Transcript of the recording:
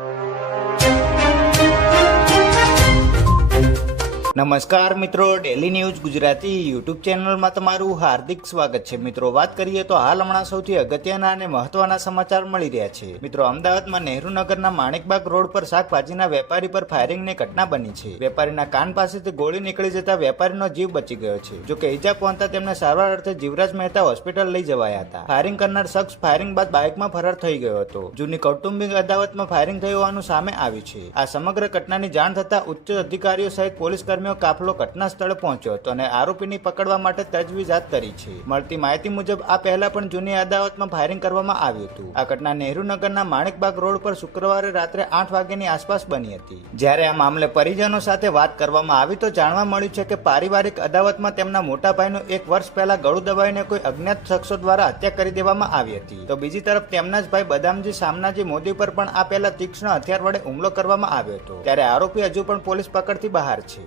you. નમસ્કાર મિત્રો daily news Gujarati YouTube ચેનલમાં તમારું હાર્દિક સ્વાગત છે. મિત્રો, વાત કરીએ તો હાલ હમણાં સૌથી અગત્યના અને મહત્વના સમાચાર મળી રહ્યા છે. મિત્રો, અમદાવાદમાં નહેરુનગરના માણેકબાગ રોડ પર શાકભાજીના વેપારી પર ફાયરિંગની ઘટના બની છે. વેપારીના કાન પાસેથી ગોળી નીકળી જતા વેપારીનો જીવ બચી ગયો છે. જો કે ઈજા પહોંચતા તેમને સારવાર અર્થે જીવરાજ મહેતા હોસ્પિટલ લઈ જવાયા હતા. ફાયરિંગ કરનાર શખ્સ ફાયરિંગ બાદ બાઇકમાં ફરાર થઈ ગયો હતો. જૂની કૌટુંબિક અદાવતમાં ફાયરિંગ થયું હોવાનું સામે આવ્યું છે. આ સમગ્ર ઘટનાની જાણ થતા ઉચ્ચ અધિકારીઓ સહિત પોલીસ કર્મીઓ કાફલો ઘટના સ્થળે પહોંચ્યો હતો અને આરોપીની પકડવા માટે તજવીજ હાથ ધરી છે. મળતી માહિતી મુજબ, આ પહેલા પણ જૂની અદાવતમાં ફાયરિંગ કરવામાં આવ્યું હતું. આ ઘટના નહેરુનગરના માણેકબાગ રોડ પર શુક્રવારે રાત્રે આઠ વાગ્યાની આસપાસ બની હતી. જ્યારે આ મામલે પરિજનો સાથે વાત કરવામાં આવી તો જાણવા મળ્યું છે કે પારિવારિક અદાવતમાં તેમના મોટા ભાઈનું એક વર્ષ પહેલા ગળું દબાવીને કોઈ અજ્ઞાત શખ્સો દ્વારા હત્યા કરી દેવામાં આવી હતી. તો બીજી તરફ તેમના જ ભાઈ બદામજી સામનાજી મોદી પર પણ આ પહેલા તીક્ષ્ણ હથિયાર વડે હુમલો કરવામાં આવ્યો હતો. ત્યારે આરોપી હજુ પણ પોલીસ પકડથી બહાર છે.